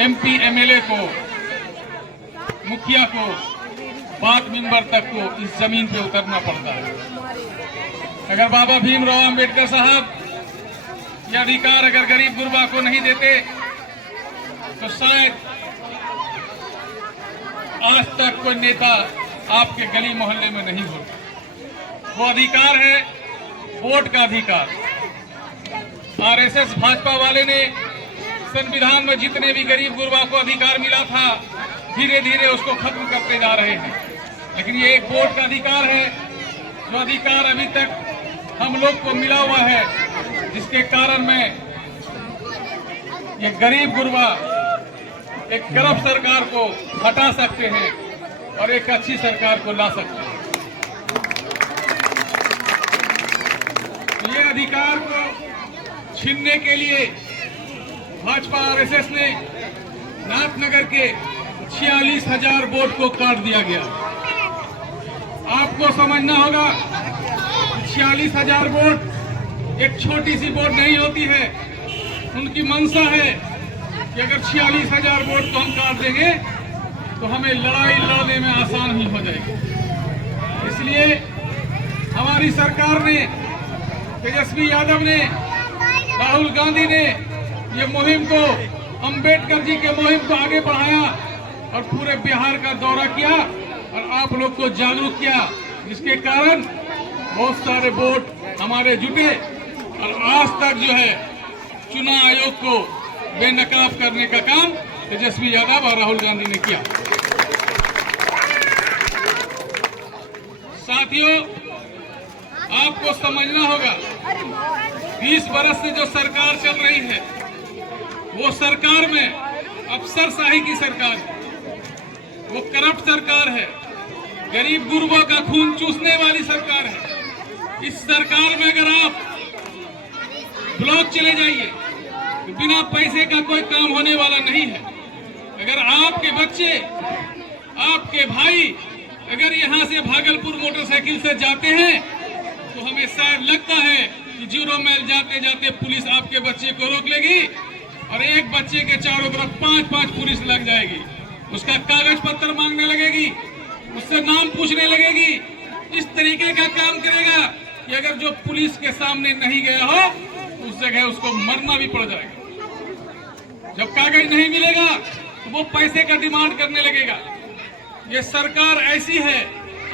MP MLA को, मुखिया को, वार्ड मेंबर तक को इस जमीन पे उतरना पड़ता है। अगर बाबा भीमराव अंबेडकर साहब ये अधिकार अगर गरीब गुरबा को नहीं देते तो शायद आज तक कोई नेता आपके गली मोहल्ले में नहीं होता। वो अधिकार है वोट का अधिकार। आरएसएस भाजपा वाले ने संविधान में जितने भी गरीब गुरबा को अधिकार मिला था धीरे धीरे उसको खत्म करते जा रहे हैं। लेकिन ये एक वोट का अधिकार है जो अधिकार अभी तक हम लोग को मिला हुआ है, जिसके कारण में ये गरीब गुरबा एक करप्ट सरकार को हटा सकते हैं और एक अच्छी सरकार को ला सकते हैं। ये अधिकार को छीनने के लिए भाजपा आरएसएस ने नाथनगर के 46,000 वोट को काट दिया गया। आपको समझना होगा 46,000 वोट एक छोटी सी वोट नहीं होती है। उनकी मंशा है कि अगर 46,000 वोट को हम काट देंगे तो हमें लड़ाई लड़ने में आसान ही हो जाएगी। इसलिए हमारी सरकार ने, तेजस्वी यादव ने, राहुल गांधी ने ये मुहिम को, अंबेडकर जी के मुहिम को आगे बढ़ाया और पूरे बिहार का दौरा किया और आप लोग को जागरूक किया, जिसके कारण बहुत सारे वोट हमारे जुटे और आज तक जो है चुनाव आयोग को बेनकाब करने का काम तेजस्वी यादव और राहुल गांधी ने किया। साथियों, आपको समझना होगा 20 बरस से जो सरकार चल रही है वो सरकार में अफसरशाही की सरकार है, वो करप्ट सरकार है, गरीब गुरबा का खून चूसने वाली सरकार है। इस सरकार में अगर आप ब्लॉक चले जाइए तो बिना पैसे का कोई काम होने वाला नहीं है। अगर आपके बच्चे, आपके भाई अगर यहाँ से भागलपुर मोटरसाइकिल से जाते हैं तो हमें शायद लगता है कि 0 माइल जाते जाते पुलिस आपके बच्चे को रोक लेगी और एक बच्चे के चारों तरफ 5-5 पुलिस लग जाएगी, उसका कागज पत्र मांगने लगेगी, उससे नाम पूछने लगेगी। इस तरीके का काम करेगा कि अगर जो पुलिस के सामने नहीं गया हो उस जगह उसको मरना भी पड़ जाएगा। जब कागज नहीं मिलेगा तो वो पैसे का डिमांड करने लगेगा। ये सरकार ऐसी है,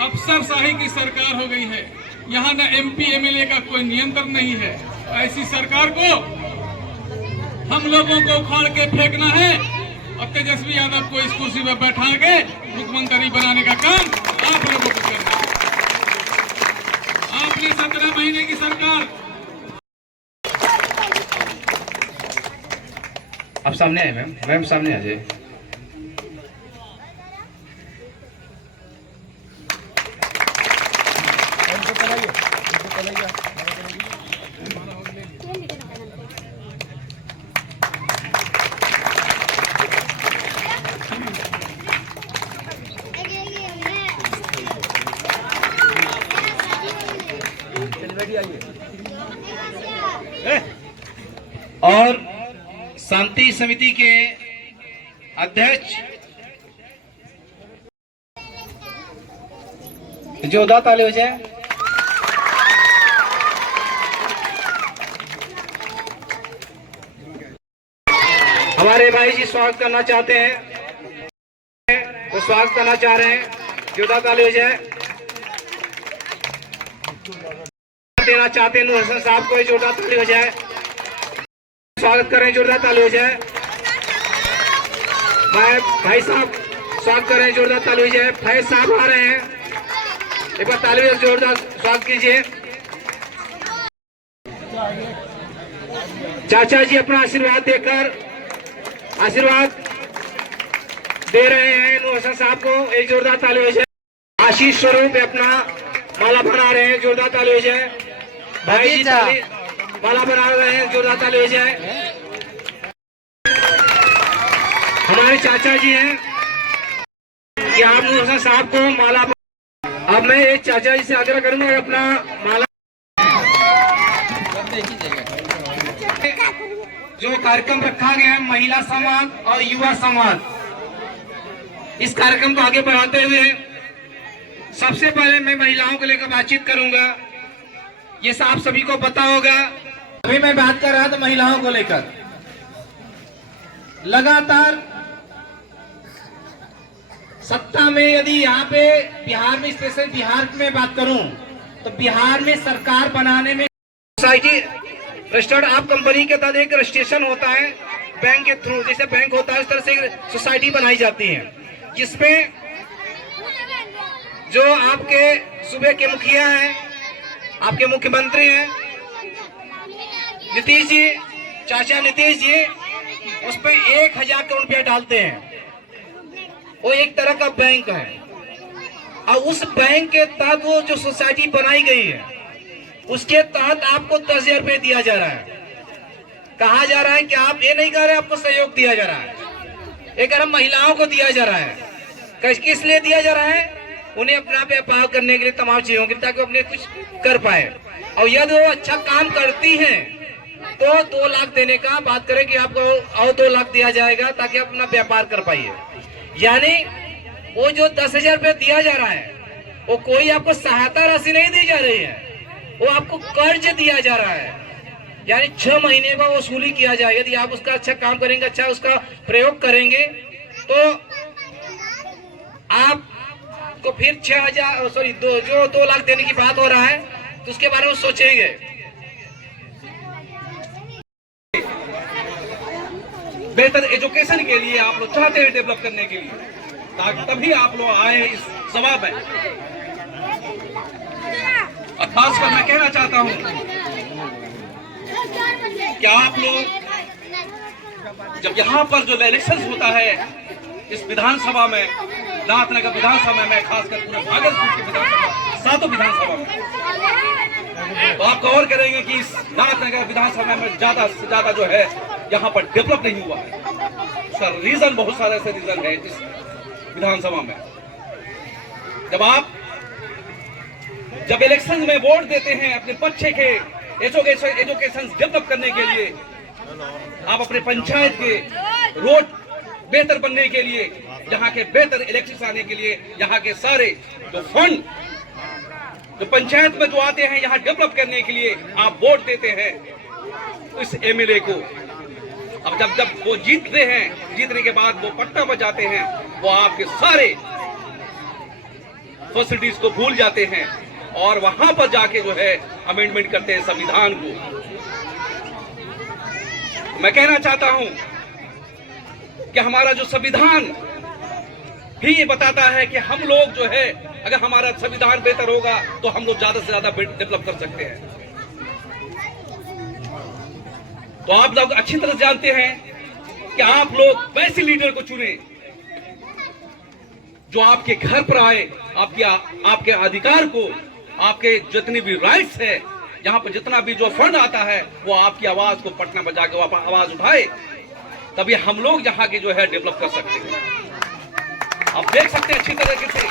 अफसरशाही की सरकार हो गई है। यहाँ न एमपी एमएलए का कोई नियंत्रण नहीं है। ऐसी सरकार को हम लोगों को उखाड़ के फेंकना है और तेजस्वी यादव को इस कुर्सी पर बैठा के मुख्यमंत्री बनाने का काम आप लोगों को करना है। आपने 17 महीने की सरकार। आप सामने आए मैम सामने आ जाए। और शांति समिति के अध्यक्ष जोरदार ताली हो जाए। हमारे भाई जी स्वागत करना चाहते हैं, वो स्वागत करना चाह रहे हैं, जोरदार ताली हो जाए। देना चाहते हैं नूर हसन साहब को, जोरदार ताली हो जाए। स्वागत करें, जोरदार ताली हो जाए। भाई साहब स्वागत करें, जोरदार ताली हो जाए। भाई साहब आ रहे हैं, एक बार ताली जोरदार स्वागत कीजिए। चाचा जी अपना आशीर्वाद देकर आशीर्वाद दे रहे हैं नूर हसन साहब को, एक जोरदार ताली हो जाए। आशीष स्वरूप अपना माला बना रहे हैं, जोरदार ताली हो जाए। भाई जी माला बना रहे हैं, जोरदार ताली हो जाए। हमारे चाचा जी हैं कि आप नूर हसन साहब को माला। अब मैं एक चाचा जी से आग्रह करूंगा अपना माला जो कार्यक्रम रखा गया है महिला संवाद और युवा संवाद, इस कार्यक्रम को आगे बढ़ाते हुए सबसे पहले मैं महिलाओं को लेकर बातचीत करूंगा। ये आप सभी को पता होगा, अभी मैं बात कर रहा था महिलाओं को लेकर। लगातार सत्ता में यदि यहाँ पे बिहार में, स्पेशल बिहार में बात करूं तो बिहार में सरकार बनाने में सोसाइटी रजिस्टर्ड आप कंपनी के तहत एक रजिस्ट्रेशन होता है बैंक के थ्रू, जैसे बैंक होता है उस तरह से सोसाइटी बनाई जाती है, जिसमें जो आपके सूबे के मुखिया हैं, आपके मुख्यमंत्री हैं नीतीश जी, चाचा नीतीश जी, उस पर 1,000 करोड़ रुपया डालते हैं। वो एक तरह का बैंक है और उस बैंक के तहत वो जो सोसाइटी बनाई गई है उसके तहत आपको 10,000 रुपये दिया जा रहा है। कहा जा रहा है कि आप ये नहीं कह रहे आपको सहयोग दिया जा रहा है, एक हम महिलाओं को दिया जा रहा है। किस लिए दिया जा रहा है? उन्हें अपना व्यापार करने के लिए, तमाम चीजों के लिए, ताकि अपने कुछ कर पाए। और यदि वो अच्छा काम करती हैं तो 2 लाख देने का बात करें कि आपको और 2 लाख दिया जाएगा ताकि आप अपना व्यापार कर पाइए। यानी वो जो 10,000 रुपये दिया जा रहा है वो कोई आपको सहायता राशि नहीं दी जा रही है, वो आपको कर्ज दिया जा रहा है। यानी 6 महीने का वसूली किया जाएगा। यदि आप उसका अच्छा काम करेंगे, अच्छा उसका प्रयोग करेंगे तो आपको फिर 2 लाख देने की बात हो रहा है तो उसके बारे में सोचेंगे। बेहतर एजुकेशन के लिए आप लोग चाहते हैं डेवलप करने के लिए, ताकि तभी आप लोग आए इस सभा में। और खासकर मैं कहना चाहता हूं कि आप लोग जब यहाँ पर जो इलेक्शन होता है इस विधानसभा में, नाथनगर विधानसभा में, मैं खासकर पूरे भागलपुर की विधानसभा, 7 विधानसभा में, तो आप गौर करेंगे कि इस नाथनगर विधानसभा में ज्यादा से ज्यादा जो है यहाँ पर डेवलप नहीं हुआ है। उसका रीजन, बहुत सारे ऐसे रीजन है इस विधानसभा में। जब इलेक्शन में वोट देते हैं अपने बच्चे के एजुकेशन डेवलप करने के लिए, आप अपने पंचायत के रोड बेहतर बनने के लिए, यहाँ के बेहतर इलेक्ट्रिक आने के लिए, यहाँ के सारे जो फंड जो पंचायत में जो आते हैं यहाँ डेवलप करने के लिए आप वोट देते हैं इस एमएलए को। अब जब वो जीतते हैं, जीतने के बाद वो पट्टा पर जाते हैं, वो आपके सारे फैसिलिटीज को भूल जाते हैं और वहां पर जाके जो है अमेंडमेंट करते हैं संविधान को। मैं कहना चाहता हूं कि हमारा जो संविधान भी ये बताता है कि हम लोग जो है, अगर हमारा संविधान बेहतर होगा तो हम लोग ज्यादा से ज्यादा डेवलप कर सकते हैं। तो आप लोग अच्छी तरह जानते हैं कि आप लोग वैसे लीडर को चुने जो आपके घर पर आए, आपके अधिकार को, आपके जितनी भी राइट्स है, यहाँ पर जितना भी जो फंड आता है वो आपकी आवाज को पटना बजा के आवाज उठाए, तभी हम लोग यहाँ के जो है डेवलप कर सकते हैं। आप देख सकते हैं अच्छी तरीके से,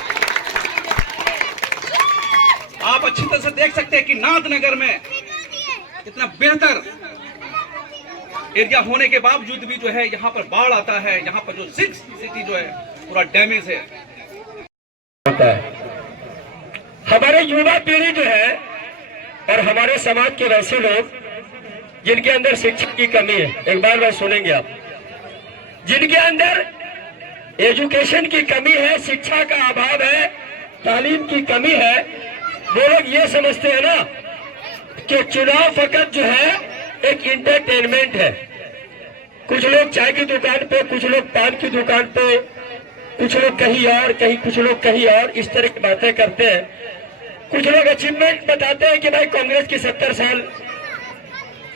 आप अच्छी तरह से देख सकते हैं कि नाथनगर में इतना बेहतर एरिया होने के बावजूद भी जो है यहाँ पर बाढ़ आता है, यहाँ पर जो 6 सिटी जो है पूरा डैमेज है। हमारे युवा पीढ़ी जो है और हमारे समाज के वैसे लोग जिनके अंदर शिक्षा की कमी है, एक बार सुनेंगे आप, जिनके अंदर एजुकेशन की कमी है, शिक्षा का अभाव है, तालीम की कमी है, वो लोग ये समझते हैं ना कि चुनाव फकत जो है एक इंटरटेनमेंट है। कुछ लोग चाय की दुकान पे, कुछ लोग पान की दुकान पे, कुछ लोग कहीं और, कुछ लोग कहीं और, इस तरह की बातें करते हैं। कुछ लोग अचीवमेंट बताते हैं कि भाई कांग्रेस की 70 साल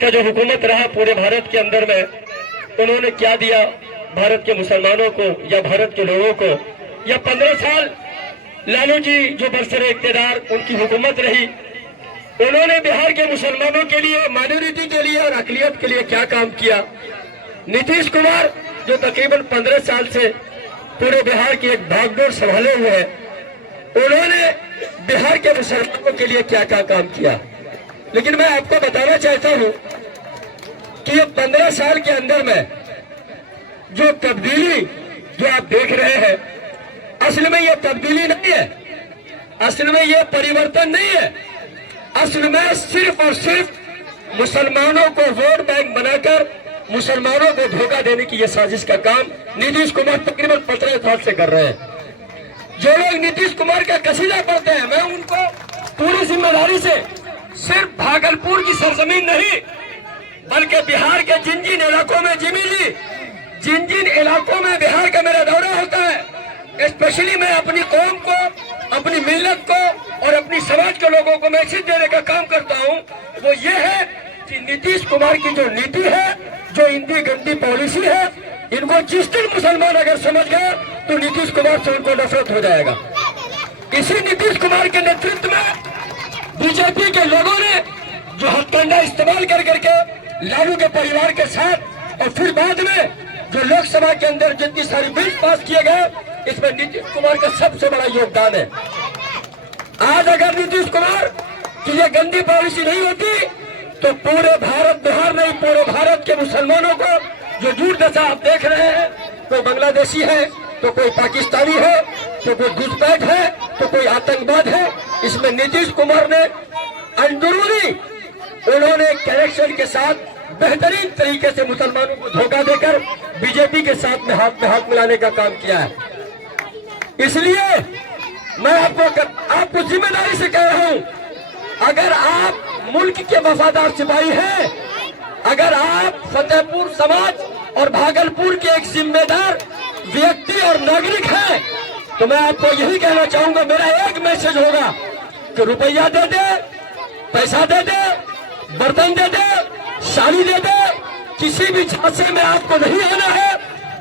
का जो हुकूमत रहा पूरे भारत के अंदर में, उन्होंने क्या दिया भारत के मुसलमानों को या भारत के लोगों को, या 15 साल लालू जी जो बरसर इक़्तिदार उनकी हुकूमत रही, उन्होंने बिहार के मुसलमानों के लिए, माइनॉरिटी के लिए और अक़लियत के लिए क्या काम किया। नीतीश कुमार जो तकरीबन 15 साल से पूरे बिहार की एक भागदौड़ संभाले हुए हैं, उन्होंने बिहार के मुसलमानों के लिए क्या क्या काम किया। लेकिन मैं आपको बताना चाहता हूं कि ये 15 साल के अंदर में जो तब्दीली जो आप देख रहे हैं, असल में ये तब्दीली नहीं है, असल में ये परिवर्तन नहीं है, असल में सिर्फ और सिर्फ मुसलमानों को वोट बैंक बनाकर मुसलमानों को धोखा देने की ये साजिश का काम नीतीश कुमार तकरीबन 15 साल से कर रहे हैं। जो लोग नीतीश कुमार का कसीदा पढ़ते हैं, मैं उनको पूरी जिम्मेदारी से सिर्फ भागलपुर की सरजमीन नहीं बल्कि बिहार के जिन जिन इलाकों में जिन जिन इलाकों में बिहार का मेरा दौरा होता है, स्पेशली मैं अपनी कौम को, अपनी मिल्लत को और अपनी समाज के लोगों को मैसेज देने का काम करता हूं। वो ये है कि नीतीश कुमार की जो नीति है, जो इनकी गंदी पॉलिसी है, इनको जिस दिन मुसलमान अगर समझ गए तो नीतीश कुमार से उनको नफरत हो जाएगा। इसी नीतीश कुमार के नेतृत्व में बीजेपी के लोगों ने जो हथकंडा इस्तेमाल कर करके लालू के परिवार के साथ और फिर बाद में जो लोकसभा के अंदर जितनी सारी बिल पास किए गए, इसमें नीतीश कुमार का सबसे बड़ा योगदान है। आज अगर नीतीश कुमार की ये गंदी पॉलिसी नहीं होती तो पूरे भारत, बिहार नहीं पूरे भारत के मुसलमानों को जो दुर्दशा आप देख रहे हैं, कोई बांग्लादेशी है तो कोई पाकिस्तानी है तो कोई घुसपैठ है तो कोई आतंकवाद है, इसमें नीतीश कुमार ने अंदरूनी उन्होंने कनेक्शन के साथ बेहतरीन तरीके से मुसलमानों को धोखा देकर बीजेपी के साथ में हाथ मिलाने का काम किया है। इसलिए मैं आपको जिम्मेदारी से कह रहा हूं, अगर आप मुल्क के वफादार सिपाही हैं, अगर आप फतेहपुर समाज और भागलपुर के एक जिम्मेदार व्यक्ति और नागरिक हैं, तो मैं आपको यही कहना चाहूंगा, मेरा एक मैसेज होगा कि रुपया दे दे, पैसा दे दे, बर्तन दे दे, साड़ी दे दे, किसी भी झांसे में आपको नहीं आना है,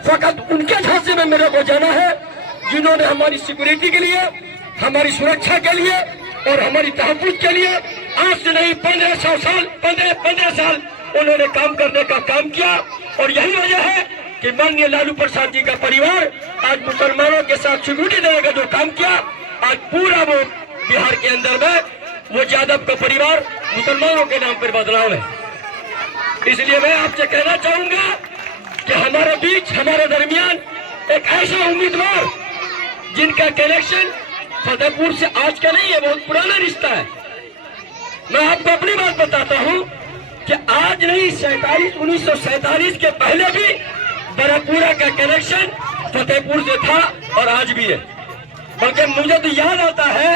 फकत उनके झांसे में मेरे को जाना है जिन्होंने हमारी सिक्योरिटी के लिए, हमारी सुरक्षा के लिए और हमारी तहफ्फुज़ के लिए आज से नहीं 15 साल उन्होंने काम करने का काम किया। और यही वजह है कि माननीय लालू प्रसाद जी का परिवार आज मुसलमानों के साथ सिक्योरिटी देने का जो काम किया, आज पूरा वो बिहार के अंदर में वो यादव का परिवार मुसलमानों के नाम पर बदलाव है। इसलिए मैं आपसे कहना चाहूंगा कि हमारे बीच, हमारे दरमियान एक ऐसा उम्मीदवार जिनका कनेक्शन फतेहपुर से आज का नहीं है, बहुत पुराना रिश्ता है। मैं आपको अपनी बात बताता हूं कि आज नहीं 1947 के पहले भी बरापुरा का कनेक्शन फतेहपुर से था और आज भी है। बल्कि मुझे तो याद आता है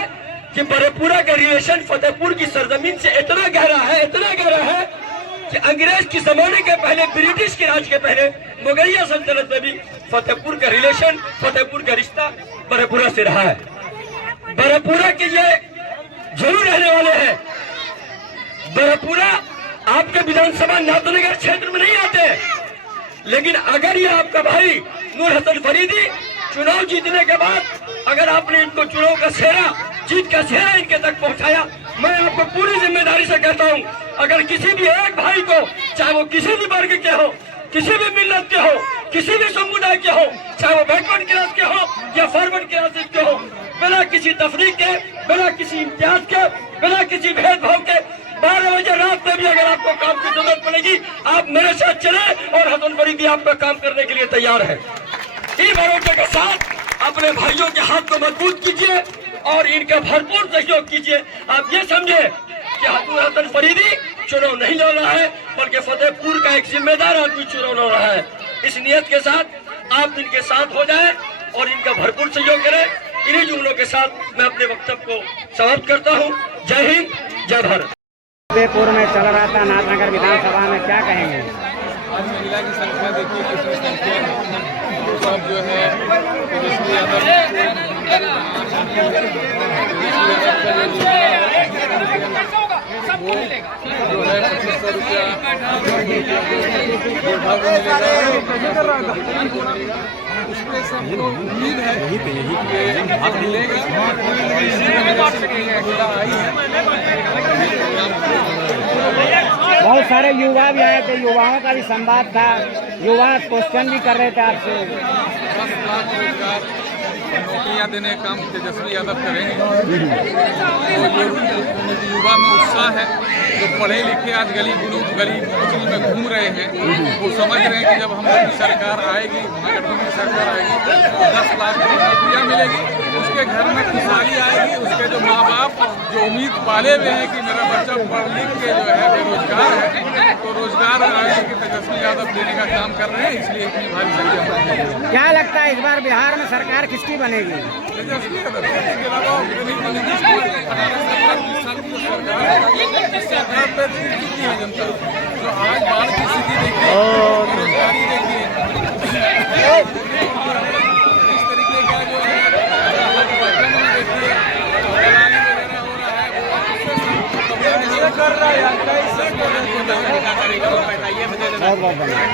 कि बरापुरा का रिलेशन फतेहपुर की सरजमीन से इतना गहरा है कि अंग्रेज के जमाने के पहले, ब्रिटिश के राज के पहले, मुगलिया सल्तनत में भी फतेहपुर का रिलेशन, फतेहपुर का रिश्ता बरापुरा से रहा है। बरापुरा के ये जरूर रहने वाले हैं। बरापुरा आपके विधानसभा नाथनगर क्षेत्र में नहीं आते, लेकिन अगर ये आपका भाई नूर हसन फरीदी चुनाव जीतने के बाद अगर आपने इनको चुनाव का सेहरा, जीत का सेहरा इनके तक पहुंचाया, मैं आपको पूरी जिम्मेदारी से कहता हूं, अगर किसी भी एक भाई को, चाहे वो किसी भी वर्ग के हो, किसी भी मिल्लत के हो, किसी भी समुदाय के हो, चाहे वो बैकवर्ड क्लास के हो या फॉरवर्ड क्लासेस के हो, बिना किसी तफरीक के, बिना किसी इम्तियाज के, बिना किसी भेदभाव के 12 बजे रात में भी अगर आपको काम की जरूरत पड़ेगी, आप मेरे साथ चले और हसन फरीदी आपका काम करने के लिए तैयार है। इन भरोसे के साथ अपने भाइयों के हाथ को मजबूत कीजिए और इनका भरपूर सहयोग कीजिए। आप ये समझे कि हसन फरीदी चुनाव नहीं लड़ रहा है, बल्कि फतेहपुर का एक जिम्मेदार आदमी चुनाव लड़ रहा है। इस नियत के साथ आप इनके साथ हो जाए और इनका भरपूर सहयोग करें। इन्हीं जुमलों के साथ मैं अपने वक्तव्य को समाप्त करता हूँ। जय हिंद, जय भारत। फतेहपुर में चल रहा था नाथनगर विधानसभा में, क्या कहेंगे? आज महिला की संख्या देखिए कितनी संख्या है। तो अब जो है तेजस्वी यादव वो जो है 2500 रुपया उसमें से हमको उम्मीद है कि आप मिलेगा। बहुत सारे युवा भी आए थे, युवाओं का भी संवाद था, युवा क्वेश्चन भी कर रहे थे आपसे। नौकरियां देने का काम तेजस्वी यादव करेंगे। तो युवा में उत्साह है, जो पढ़े लिखे आज गली कुचली में घूम रहे हैं, वो समझ रहे हैं कि जब हम लोग की सरकार आएगी, महागठबंधन की सरकार आएगी, तो 10 लाख की नौकरियाँ मिलेगी, उसके घर में खुशहाली आएगी। उसके जो माँ बाप जो उम्मीद पाले हुए हैं कि मेरा बच्चा पढ़ लिख के जो है बेरोजगार है, तो रोजगार की तेजस्वी यादव देने का काम कर रहे हैं, इसलिए इतनी भारी संख्या। क्या लगता है इस बार बिहार में सरकार किसकी बनेगी? तेजस्वी यादव। इसके अलावा नीतीश कुमार 18 साल की सरकार है, इस सरकार पे गिर चुकी है जनता। जो आज बाढ़ की स्थिति देखिए, बेरोजगारी देखिए, इस तरीके का जो है देखिए, दलाली वगैरह हो रहा है, वो कर रहा है। बहुत बहुत